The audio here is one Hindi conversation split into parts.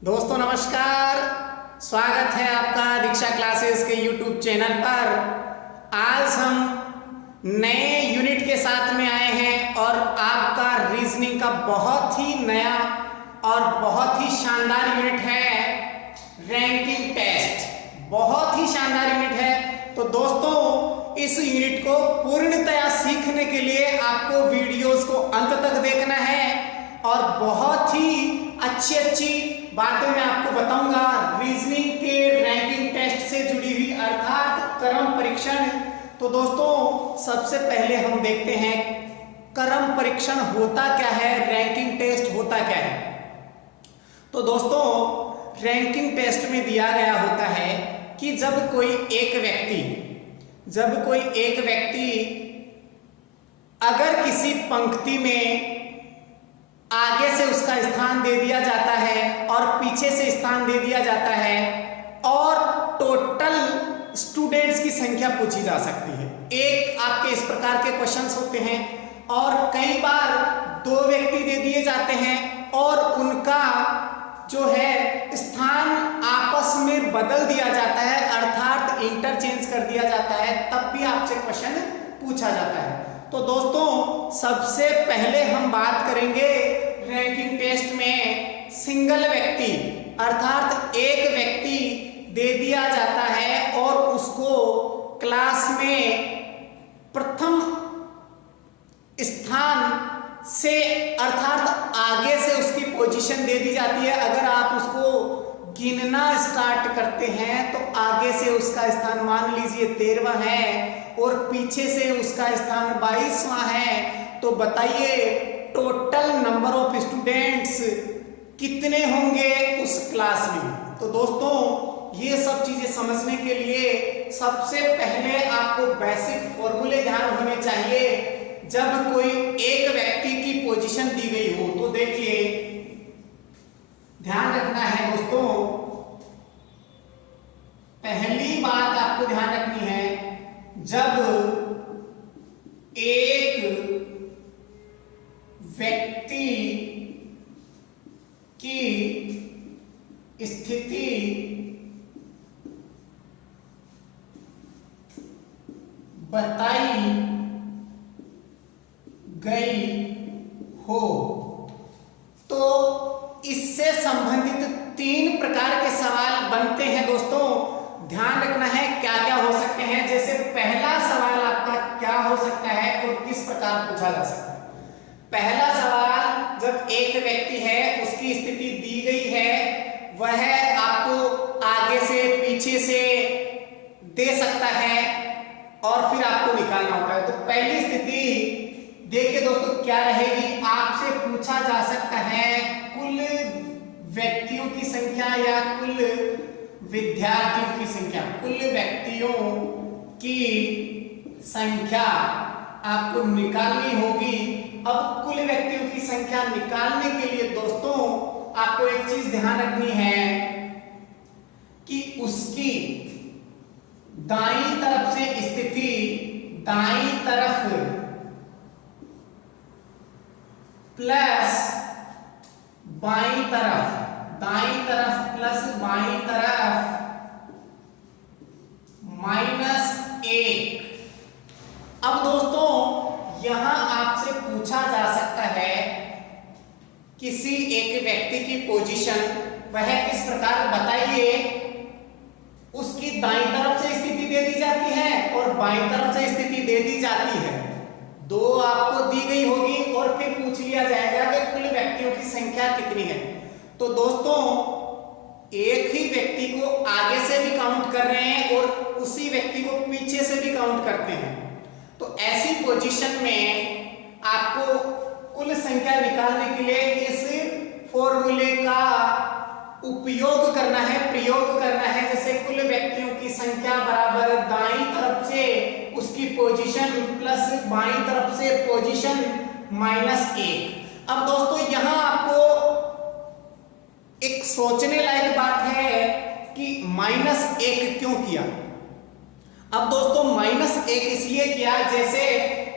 दोस्तों नमस्कार, स्वागत है आपका दीक्षा क्लासेस के YouTube चैनल पर। आज हम नए यूनिट के साथ में आए हैं और आपका रीजनिंग का बहुत ही नया और बहुत ही शानदार यूनिट है रैंकिंग टेस्ट। बहुत ही शानदार यूनिट है। तो दोस्तों इस यूनिट को पूर्णतया सीखने के लिए आपको वीडियोस को अंत तक देखना है और बहुत ही अच्छी बातें मैं आपको बताऊंगा रीजनिंग के रैंकिंग टेस्ट से जुड़ी हुई अर्थात क्रम परीक्षण। तो दोस्तों सबसे पहले हम देखते हैं क्रम परीक्षण होता क्या है, रैंकिंग टेस्ट होता क्या है। तो दोस्तों रैंकिंग टेस्ट में दिया गया होता है कि जब कोई एक व्यक्ति अगर किसी पंक्ति में आगे से उसका स्थान दे दिया जाता है और पीछे से स्थान दे दिया जाता है और टोटल स्टूडेंट्स की संख्या पूछी जा सकती है। एक आपके इस प्रकार के क्वेश्चंस होते हैं और कई बार दो व्यक्ति दे दिए जाते हैं और उनका जो है स्थान आपस में बदल दिया जाता है अर्थात इंटरचेंज कर दिया जाता है, तब भी आपसे क्वेश्चन पूछा जाता है। तो दोस्तों सबसे पहले हम बात करेंगे रैंकिंग टेस्ट में सिंगल व्यक्ति अर्थात एक व्यक्ति दे दिया जाता है और उसको क्लास में प्रथम स्थान से अर्थात आगे से उसकी पोजीशन दे दी जाती है। अगर आप उसको गिनना स्टार्ट करते हैं तो आगे से उसका स्थान मान लीजिए 13वां है और पीछे से उसका स्थान 22वां है, तो बताइए टोटल नंबर ऑफ स्टूडेंट्स कितने होंगे उस क्लास में। तो दोस्तों ये सब चीजें समझने के लिए सबसे पहले आपको बेसिक फॉर्मूले ध्यान होने चाहिए। जब कोई एक व्यक्ति की पोजीशन दी गई हो तो देखिए ध्यान रखना है दोस्तों, पहली बात आपको ध्यान रखनी है, जब एक व्यक्ति की स्थिति बताई गई हो तो इससे संबंधित 3 प्रकार के सवाल बनते हैं। दोस्तों ध्यान रखना है क्या क्या हो सकते हैं। जैसे पहला सवाल आपका क्या हो सकता है और किस प्रकार पूछा जा सकता है। पहला सवाल, जब एक व्यक्ति है उसकी स्थिति दी गई है, वह आपको आगे से पीछे से दे सकता है और फिर आपको निकालना होता है। तो पहली स्थिति देखिए दोस्तों क्या रहेगी, आपसे पूछा जा सकता है कुल व्यक्तियों की संख्या या कुल विद्यार्थियों की संख्या। कुल व्यक्तियों की संख्या आपको निकालनी होगी। अब कुल व्यक्तियों की संख्या निकालने के लिए दोस्तों आपको एक चीज ध्यान रखनी है कि उसकी दाईं तरफ से स्थिति, दाईं तरफ प्लस बाईं तरफ, दाईं तरफ प्लस बाईं तरफ -1। अब दोस्तों यहां आपसे पूछा जा सकता है किसी एक व्यक्ति की पोजीशन, वह किस प्रकार बताइए। उसकी दाईं तरफ से स्थिति दे दी जाती है और बाईं तरफ से स्थिति दे दी जाती है। दो आपको दी गई होगी और फिर पूछ लिया जाएगा कि कुल व्यक्तियों की संख्या कितनी है। तो दोस्तों एक ही व्यक्ति को आगे से भी काउंट कर रहे हैं और उसी व्यक्ति को पीछे से भी काउंट करते हैं। तो ऐसी पोजीशन में आपको कुल संख्या निकालने के लिए इस फॉर्मूले का उपयोग करना है, प्रयोग करना है। जैसे कुल व्यक्तियों की संख्या बराबर दाईं तरफ से उसकी पोजीशन प्लस बाईं तरफ से पोजीशन -1। अब दोस्तों यहां आपको एक सोचने लायक बात है कि -1 क्यों किया। अब दोस्तों -1 इसलिए किया, जैसे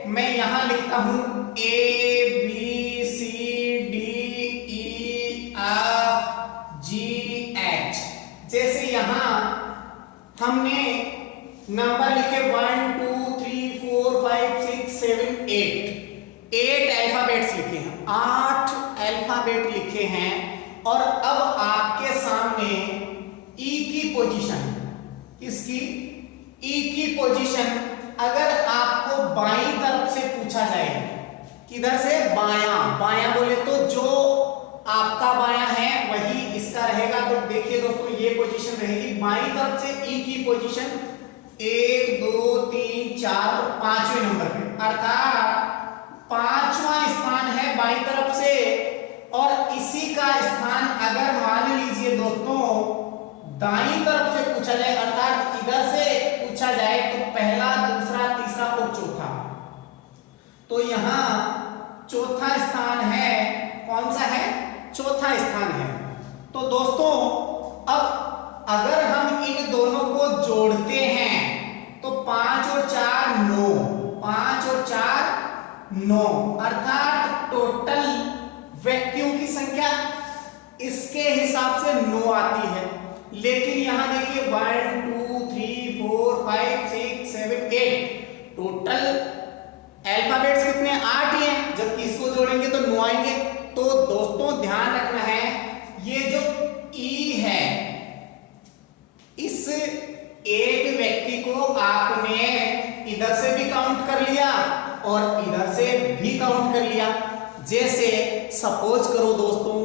मैं यहां लिखता हूं A B C D E F G 7 8 alphabets लिखे हैं, 8 अल्फाबेट लिखे हैं। और अब आपके सामने ई की पोजीशन, किसकी? ई की पोजीशन अगर आपको बाईं तरफ से पूछा जाए, किधर से? बायां। बायां बोले तो जो आपका बायां है वही इसका रहेगा। तो देखिए दोस्तों ये पोजीशन रहेगी बाईं तरफ से, ई की पोजीशन 1 2 3 4 और 5वें नंबर पे, अर्थात 5वां स्थान है बाईं तरफ से। और इसी का स्थान अगर मान लीजिए दोस्तों दाईं तरफ से पूछा जाए, अर्थात इधर से पूछा जाए, तो पहला, दूसरा, तीसरा और चौथा, तो यहां चौथा स्थान है। कौन सा है? चौथा स्थान है। तो दोस्तों अब अगर हम इन दोनों को जोड़ते हैं तो 5 और 4 9, 5 और 4 9, अर्थात टोटल व्यक्तियों की संख्या इसके हिसाब से 9 आती है। लेकिन यहां देखिए 1 2 3 4 5 6 7 8 टोटल अल्फाबेट्स कितने? 8 ही हैं, जबकि इसको जोड़ेंगे तो 9 आएंगे। तो दोस्तों ध्यान रखना है, ये जो ई है, इस एक व्यक्ति को आपने इधर से भी काउंट कर लिया और इधर से भी काउंट कर लिया। जैसे सपोज करो दोस्तों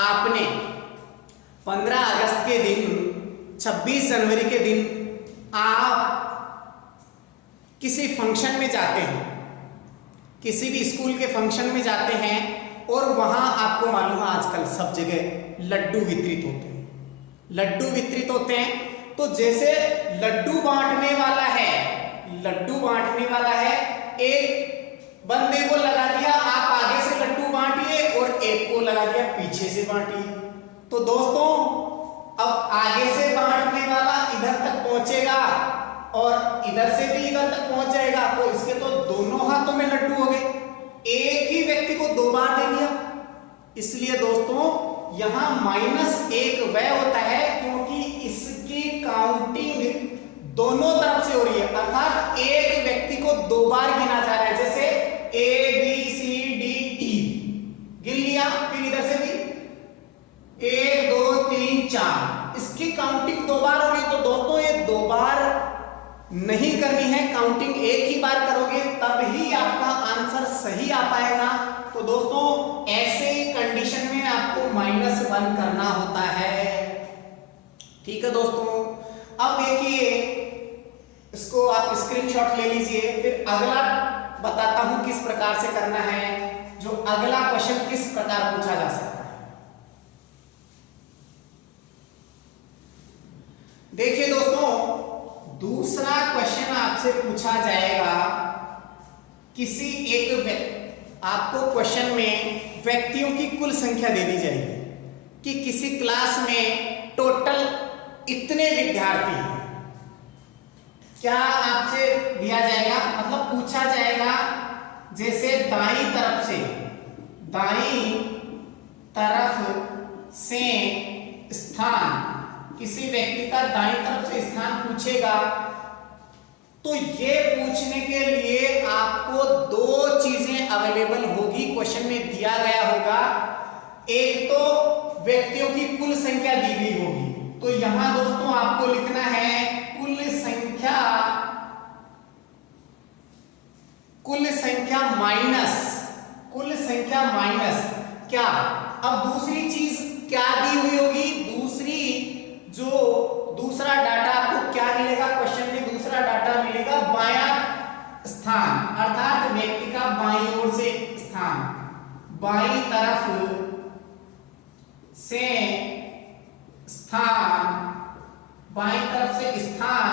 आपने 15 अगस्त के दिन, 26 जनवरी के दिन आप किसी फंक्शन में जाते हैं, किसी भी स्कूल के फंक्शन में जाते हैं और वहां आपको मालूम है आजकल सब जगह लड्डू वितरित होते हैं, लड्डू वितरित होते हैं। तो जैसे लड्डू बांटने वाला है, लड्डू बांटने वाला है, एक बंदे को लगा दिया आप आगे से लड्डू बांटिए और एक को लगा दिया पीछे से बांटिए। तो दोस्तों अब आगे से बांटने वाला इधर तक पहुंचेगा और इधर से भी इधर तक पहुंच जाएगा, तो इसके तो दोनों हाथों में लड्डू हो गए, एक ही व्यक्ति को 2 बार दे दिया। इसलिए दोस्तों यहां -1 वह होता है क्योंकि इसकी काउंटिंग दोनों तरफ से हो रही है, अर्थात एक व्यक्ति को 2 बार गिना जा रहा है। जैसे A B C D E गिन लिया, फिर इधर से भी 1 2 3 4, इसकी काउंटिंग 2 बार होगी। तो दोस्तों ये 2 बार नहीं करनी है, काउंटिंग एक ही बार करोगे तब ही आपका आंसर सही आ पाएगा। तो दोस्तों ऐसे कंडीशन में आपको -1 करना होता है। ठीक है दोस्तों, अब देखिए इसको आप स्क्रीनशॉट ले लीजिए, फिर अगला बताता हूं किस प्रकार से करना है। जो अगला क्वेश्चन किस प्रकार पूछा जा सकता है, देखिए दोस्तों दूसरा क्वेश्चन आपसे पूछा जाएगा, किसी एक आपको क्वेश्चन में व्यक्तियों की कुल संख्या दे दी जाएगी कि किसी क्लास में टोटल इतने विद्यार्थी हैं। क्या आपसे दिया जाएगा, मतलब पूछा जाएगा, जैसे दाईं तरफ से स्थान, किसी व्यक्ति का दाईं तरफ से स्थान पूछेगा, तो ये पूछने के लिए आपको 2 चीजें अवेलेबल होगी, क्वेश्चन में दिया गया होगा। एक तो व्यक्तियों की कुल संख्या दी गई होगी, तो यहां दोस्तों आपको लिखना है कुल संख्या माइनस क्या। अब दूसरी चीज क्या दी हुई होगी, दूसरा डाटा आपको क्या मिलेगा, क्वेश्चन में दूसरा डाटा मिलेगा बायां स्थान, अर्थात व्यक्ति का बाईं ओर से स्थान, बाईं तरफ से स्थान।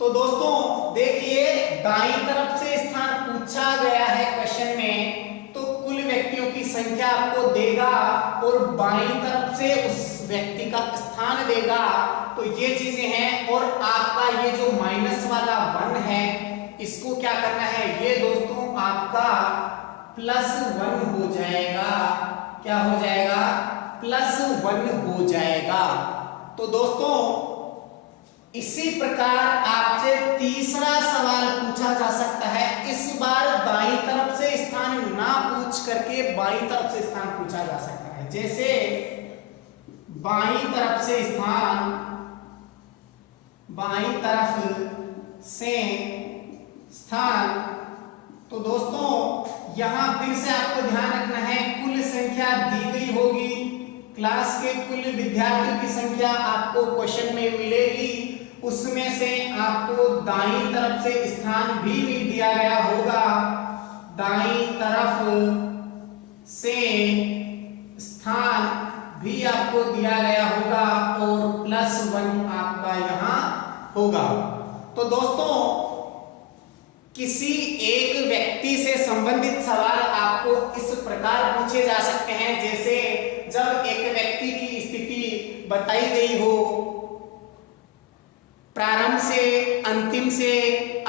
तो दोस्तों देखिए दाईं तरफ से स्थान पूछा गया है क्वेश्चन में, तो कुल व्यक्तियों की संख्या आपको देगा और बाईं तरफ से उस व्यक्ति का स्थान देगा। तो ये चीजें हैं, और आपका ये जो माइनस वाला 1 है इसको क्या करना है, ये दोस्तों आपका +1 हो जाएगा। क्या हो जाएगा, +1 हो जाएगा। तो दोस्तों इसी प्रकार आपसे तीसरा सवाल पूछा जा सकता है। इस करके बाईं तरफ से स्थान पूछा जा सकता है। जैसे बाईं तरफ से स्थान, तो दोस्तों यहां फिर से आपको ध्यान रखना है, कुल संख्या दी गई होगी, क्लास के कुल विद्यार्थियों की संख्या आपको क्वेश्चन में मिलेगी, उसमें से आपको दाईं तरफ से स्थान भी दिया गया होगा, दाईं तरफ से स्थान भी आपको दिया गया होगा और +1 आपका यहां होगा। तो दोस्तों किसी एक व्यक्ति से संबंधित सवाल आपको इस प्रकार पूछे जा सकते हैं, जैसे जब एक व्यक्ति की स्थिति बताई गई हो, प्रारंभ से, अंतिम से,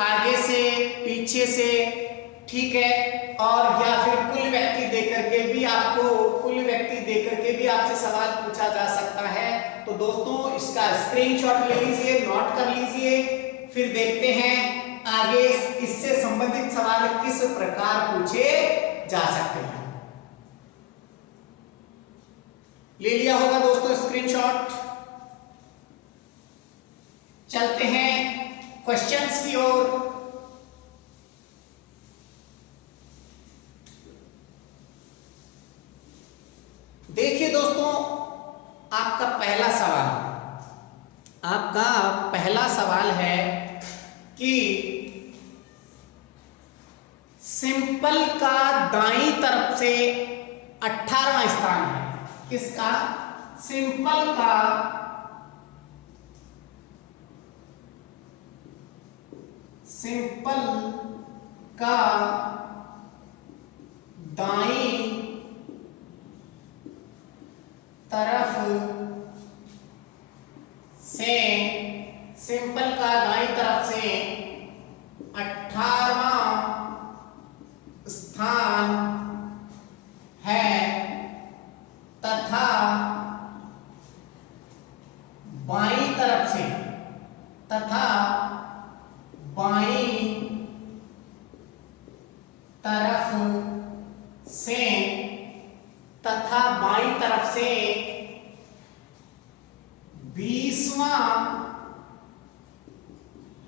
आगे से, पीछे से, ठीक है, और या फिर कुल व्यक्ति देकर के भी आपसे सवाल पूछा जा सकता है। तो दोस्तों इसका स्क्रीनशॉट ले लीजिए, नोट कर लीजिए, फिर देखते हैं आगे इससे संबंधित सवाल किस प्रकार पूछे जा सकते हैं। ले लिया होगा दोस्तों स्क्रीनशॉट। चलते हैं क्वेश्चंस की ओर। देखिए दोस्तों, आपका पहला सवाल है कि सिंपल का दाईं तरफ से 18वां स्थान है। किसका? सिंपल का दाईं तरफ से 18वां स्थान है तथा बाईं तरफ से बाईं तरफ से 20वां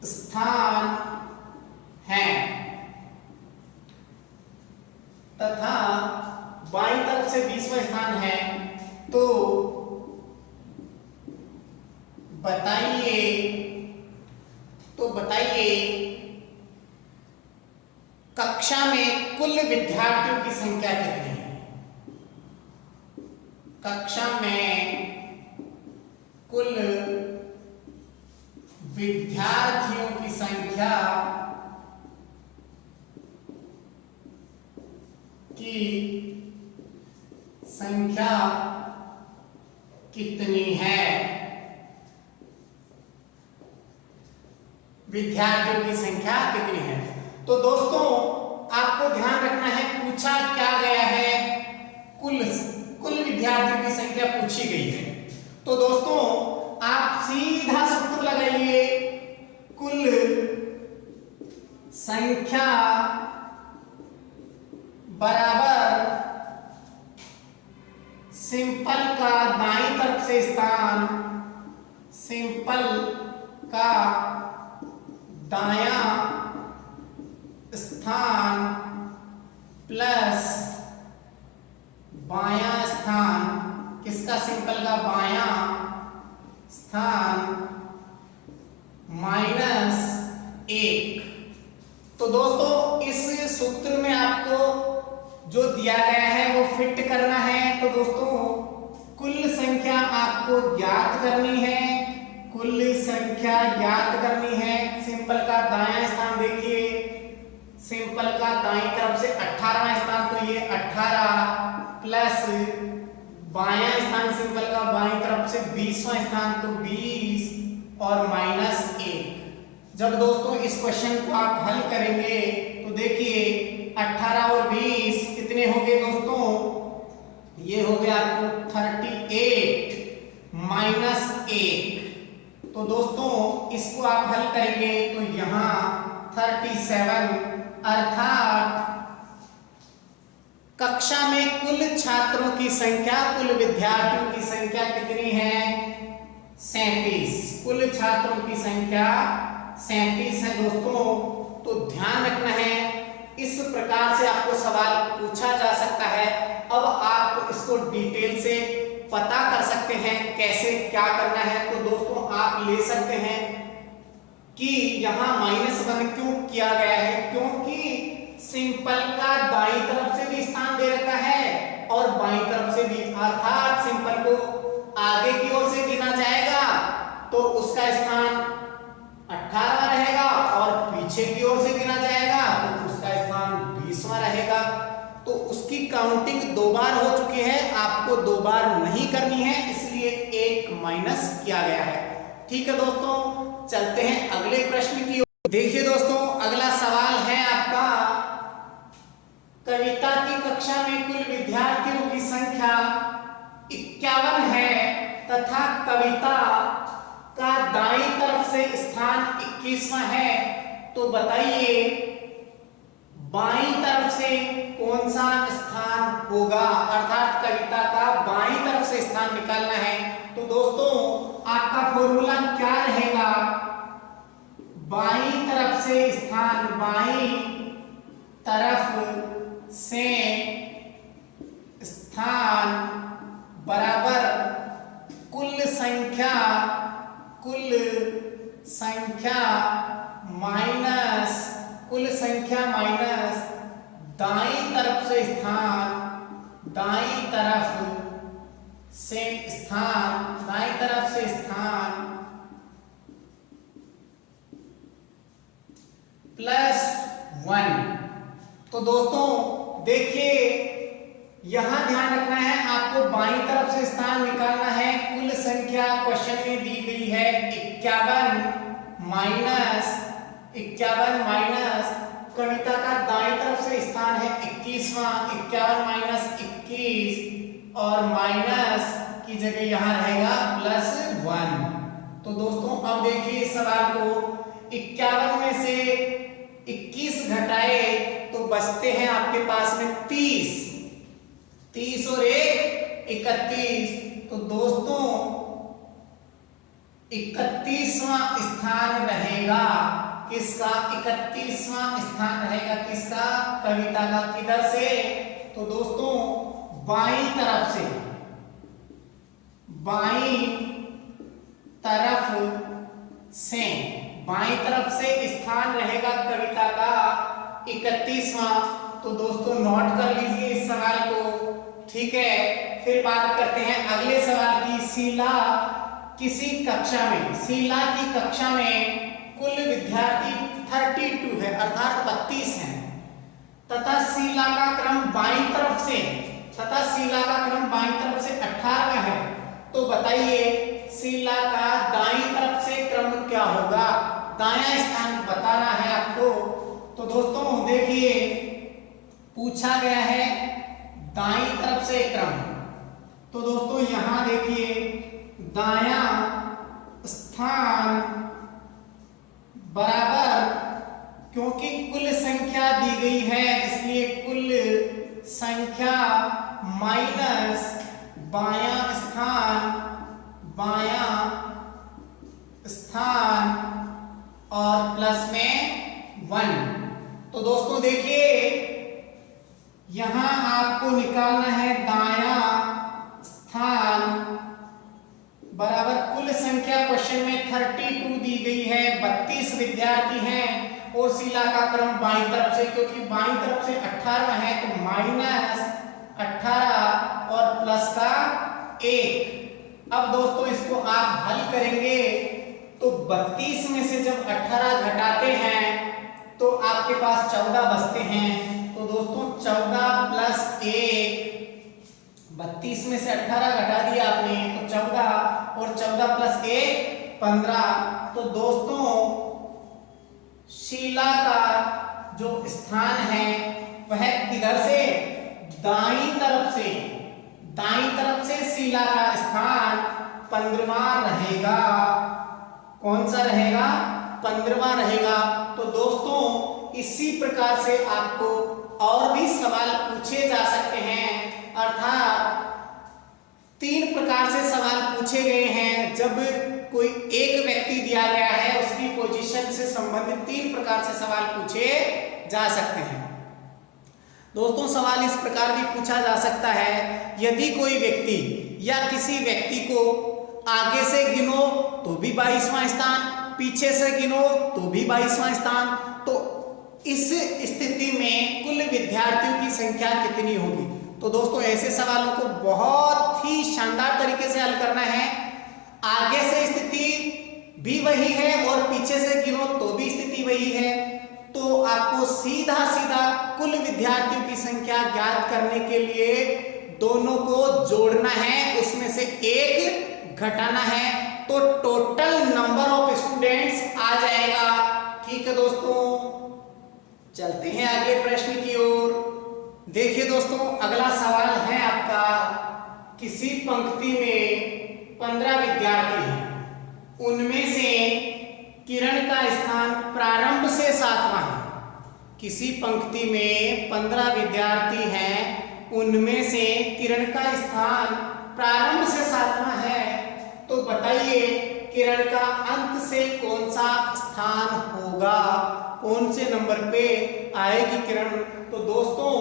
स्थान है तथा बाईं तरफ से 20वां स्थान है। तो बताइए कक्षा में कुल विद्यार्थियों की संख्या कितनी है? कक्षा में कुल विद्यार्थियों की संख्या कितनी है? विद्यार्थियों की संख्या कितनी है? तो दोस्तों आपको ध्यान रखना है, पूछा क्या गया है, कुल विद्यार्थियों की संख्या पूछी गई है। तो दोस्तों आप सीधा सूत्र लगाइए, कुल संख्या बराबर सिंपल का दाईं तरफ से स्थान, सिंपल का दायां स्थान प्लस बायां स्थान। किसका? सिंपल का बायां स्थान -1। तो दोस्तों इस सूत्र में आपको जो दिया गया है वो फिट करना है। तो दोस्तों कुल संख्या आपको ज्ञात करनी है, सिंपल का दायां स्थान देखिए, सिंपल का दाईं तरफ से 18वां स्थान, तो ये 18 प्लस बायां स्थान सिंपल का बाईं तरफ से 20वां स्थान, तो 20 और -1। जब दोस्तों इस क्वेश्चन को आप हल करेंगे तो देखिए 18 और 20 कितने हो गए दोस्तों? ये हो गया आपको 38 -1। तो दोस्तों इसको आप हल करेंगे तो यहां 37 अर्थात कक्षा में कुल छात्रों की संख्या, कुल विद्यार्थियों की संख्या कितनी है? 37। कुल छात्रों की संख्या 37 है दोस्तों। तो ध्यान रखना है, इस प्रकार से आपको सवाल पूछा जा सकता है। अब आप इसको डिटेल से पता कर सकते हैं कैसे क्या करना है। तो दोस्तों आप ले सकते हैं कि यहाँ -1 क्यों किया गया है, क्योंकि सिंपल का दाईं तरफ से भी स्थान दे रखा है और बाईं तरफ से भी, अर्थात सिंपल को आगे की ओर से गिना जाएगा तो उसका स्थान 18वां रहेगा और पीछे की ओर से गिना जाएगा तो उसका स्थान 20वां रहेगा। तो उसकी काउंटिंग 2 बार हो चुकी है, आपको 2 बार नहीं करनी है, इसलिए 1 माइनस किया गया है। ठीक है दोस्तों, चलते हैं अगले प्रश्न की ओर। देखिए दोस्तों, अगला सवाल है आपका, कविता की कक्षा में कुल विद्यार्थियों की संख्या 51 है तथा कविता का दाईं तरफ से स्थान 21वां है। तो बताइए बाईं तरफ से कौन सा स्थान होगा, अर्थात कविता का बाईं तरफ से स्थान निकालना है। तो दोस्तों आपका फॉर्मूला क्या रहेगा? बाईं तरफ से स्थान, बाईं तरफ से स्थान बराबर कुल संख्या माइनस दाईं तरफ से स्थान, दाईं तरफ से स्थान +1। तो दोस्तों देखिए यहां ध्यान रखना है, आपको बाईं तरफ से स्थान निकालना है। कुल संख्या क्वेश्चन में दी गई है 51 माइनस कविता का दाईं तरफ से स्थान है 21वां, 51 माइनस 21 और माइनस की जगह यहां रहेगा +1। तो दोस्तों अब देखिए इस सवाल को, 51 में से 21 घटाए तो बचते हैं आपके पास में 30 और 1 31। तो दोस्तों 31वां स्थान रहेगा किसका? 31वां स्थान रहेगा किसका? कविता का। किधर से? तो दोस्तों बाईं तरफ से स्थान रहेगा कविता का 31वां। तो दोस्तों नोट कर लीजिए इस सवाल को, ठीक है। फिर बात करते हैं अगले सवाल की। शीला की कक्षा में कुल विद्यार्थी 32 है, अर्थात 32 हैं तथा शीला का क्रम बाईं तरफ से 18वां है। तो बताइए शीला का दाईं तरफ से क्रम क्या होगा? दायां स्थान बताना है आपको। तो दोस्तों देखिए पूछा गया है दाईं तरफ से क्रम। तो दोस्तों यहां देखिए दायां स्थान बराबर, क्योंकि कुल संख्या दी गई है इसलिए कुल संख्या माइनस बायां स्थान और प्लस में 1। तो दोस्तों देखिए यहां आपको निकालना है दायां स्थान बराबर कुल संख्या क्वेश्चन में 32 दी गई है, 32 विद्यार्थी हैं और शीला का क्रम बाईं तरफ से, क्योंकि बाईं तरफ से 18 है तो -18 और प्लस का 1। अब दोस्तों इसको आप हल करेंगे तो 32 में से जब 18 घटाते हैं तो आपके पास 14 बचते हैं। तो दोस्तों 14 + 1, 32 में से 18 घटा दिया आपने तो 14 और 14 + 1 15। तो दोस्तों शीला का जो स्थान है वह किधर से? दाईं तरफ से शीला का स्थान 15वां रहेगा। कौन सा रहेगा? 15वां रहेगा। तो दोस्तों इसी प्रकार से आपको और भी सवाल पूछे जा सकते हैं, अर्थात 3 प्रकार से सवाल पूछे गए हैं। जब कोई एक व्यक्ति दिया गया है उसकी पोजीशन से संबंधित 3 प्रकार से सवाल पूछे जा सकते हैं। दोस्तों सवाल इस प्रकार भी पूछा जा सकता है, यदि कोई व्यक्ति या किसी व्यक्ति को आगे से गिनो तो भी 22वां स्थान, पीछे से गिनो तो भी 22वां स्थान, तो इस स्थिति में कुल विद्यार्थियों की संख्या कितनी होगी। तो दोस्तों ऐसे सवालों को बहुत ही शानदार तरीके से हल करना है। आगे से स्थिति भी वही है और पीछे से गिनो तो भी स्थिति वही है, तो आपको सीधा सीधा कुल विद्यार्थियों की संख्या ज्ञात करने के लिए दोनों को जोड़ना है, उसमें से एक घटाना है, तो टोटल नंबर ऑफ स्टूडेंट्स आ जाएगा। ठीक है दोस्तों, चलते हैं अगले प्रश्न की ओर। देखिए दोस्तों अगला सवाल है आपका, किसी पंक्ति में 15 विद्यार्थी हैं, उनमें से किरण का स्थान प्रारंभ से 7वां है। किसी पंक्ति में 15 विद्यार्थी हैं, उनमें से किरण का स्थान प्रारंभ से 7वां है, तो बताइए किरण का अंत से कौन सा स्थान होगा, कौन से नंबर पे आएगी किरण। तो दोस्तों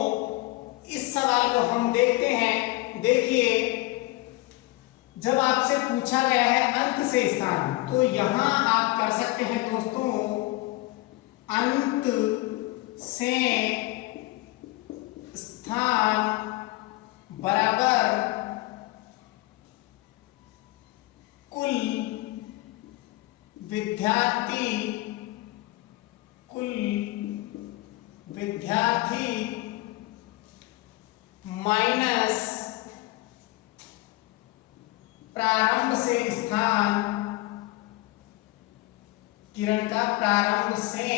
इस सवाल को हम देखते हैं। देखिए जब आपसे पूछा गया है अंत से स्थान, तो यहां आप कर सकते हैं दोस्तों, अंत से स्थान बराबर कुल विद्यार्थी माइनस प्रारंभ से स्थान, किरण का प्रारंभ से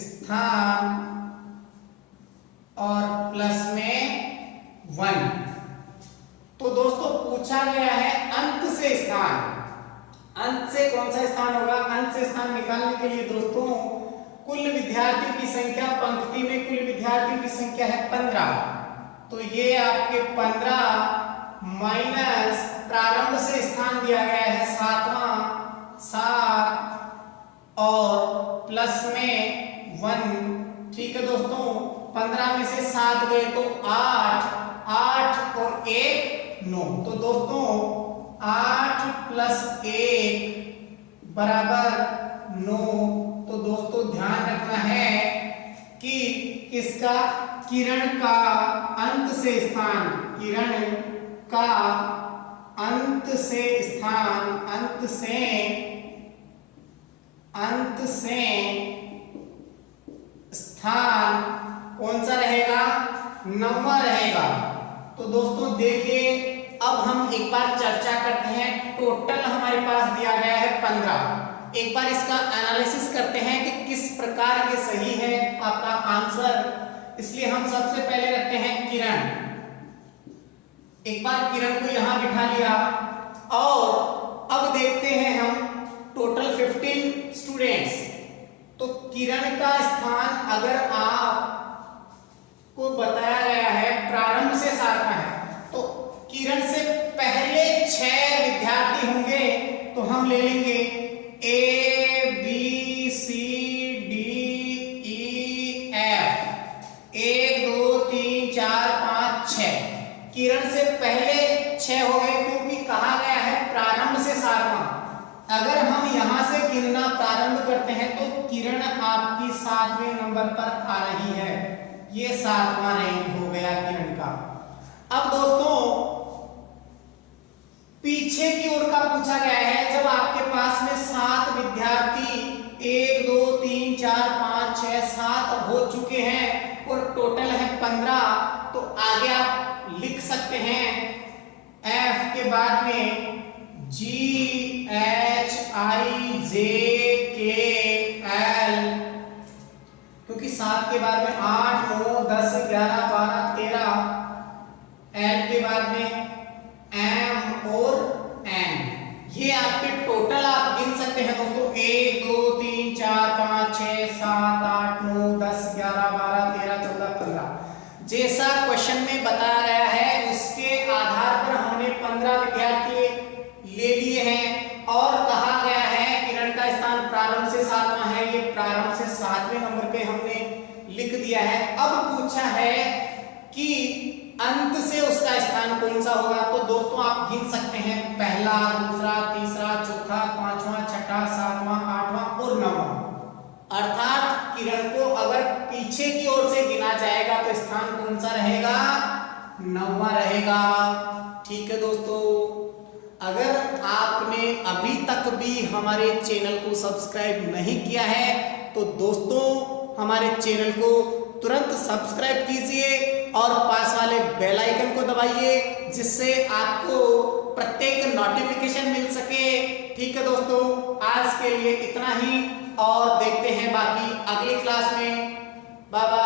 स्थान और प्लस में 1। तो दोस्तों पूछा गया है अंत से स्थान, अंत से कौन सा स्थान होगा। अंत से स्थान निकालने के लिए दोस्तों कुल विद्यार्थियों की संख्या, पंक्ति में कुल विद्यार्थियों की संख्या है 15, तो ये आपके 15 माइनस प्रारंभ से स्थान दिया गया है 7वां, 7 और प्लस में 1। ठीक है दोस्तों, 15 में से 7 गए तो 8, 8 और 1 9, तो दोस्तों 8 प्लस 1 बराबर 9। तो दोस्तों ध्यान रखना है कि किसका, किरण का अंत से स्थान, किरण का अंत से स्थान, अंत से स्थान कौन सा रहेगा, 9वां रहेगा। तो दोस्तों देखिए अब हम एक बार चर्चा करते हैं। टोटल हमारे पास दिया गया है 15, एक बार इसका एनालिसिस करते हैं कि किस प्रकार ये सही है आपका आंसर। इसलिए हम सबसे पहले रखते हैं किरण, एक बार किरण को यहां बिठा लिया और अब देखते हैं हम टोटल 15 स्टूडेंट्स। तो किरण का स्थान अगर आपको बताया गया है प्रारंभ से 7वां है, तो किरण से पहले 6 विद्यार्थी होंगे, तो हम ले लेंगे A B C D E F, 1 2 3 4 5 6। किरण से पहले 6 हो गए क्योंकि कहा गया है प्रारंभ से 7वां। अगर हम यहां से गिनना प्रारंभ करते हैं तो किरण आपकी 7वें नंबर पर आ रही है, ये 7वां रैंक हो गया किरण का। अब दोस्तों पीछे की ओर का पूछा गया है, जब आपके पास में 7 विद्यार्थी 1 2 3 4 5 6 7 हो चुके हैं और टोटल है 15, तो आगे आप लिख सकते हैं F के बाद में G H I J K L, क्योंकि 7 के बाद में 8 9 10 11 12 13, L के बाद में M और N, ये आपके टोटल आप गिन सकते हैं दोस्तों 1 2 3 4 5 6 7 8 9 10 11 12 13 जैसा क्वेश्चन में बताया गया है उसके आधार पर हमने 15 विद्यार्थी ले लिए हैं और कहा गया है किरण का स्थान प्रारंभ से 7वां है, ये प्रारंभ से 7वें नंबर पे हमने लिख दिया है। अब पूछा है कि अंत से उसका स्थान कौन सा होगा, तो दोस्तों आप गिन सकते हैं, पहला, दूसरा, तीसरा, चौथा, पांचवा, छठा, सातवां, आठवां और 9वां। अर्थात किरण को अगर पीछे की ओर से गिना जाएगा तो स्थान कौन सा रहेगा, 9वां रहेगा। ठीक है दोस्तों, अगर आपने अभी तक भी हमारे चैनल को सब्सक्राइब नहीं किया है तो दोस्तों हमारे चैनल को तुरंत सब्सक्राइब कीजिए और पास वाले बेल आइकन को दबाइए जिससे आपको प्रत्येक नोटिफिकेशन मिल सके। ठीक है दोस्तों, आज के लिए इतना ही और देखते हैं बाकी अगली क्लास में। Bye bye.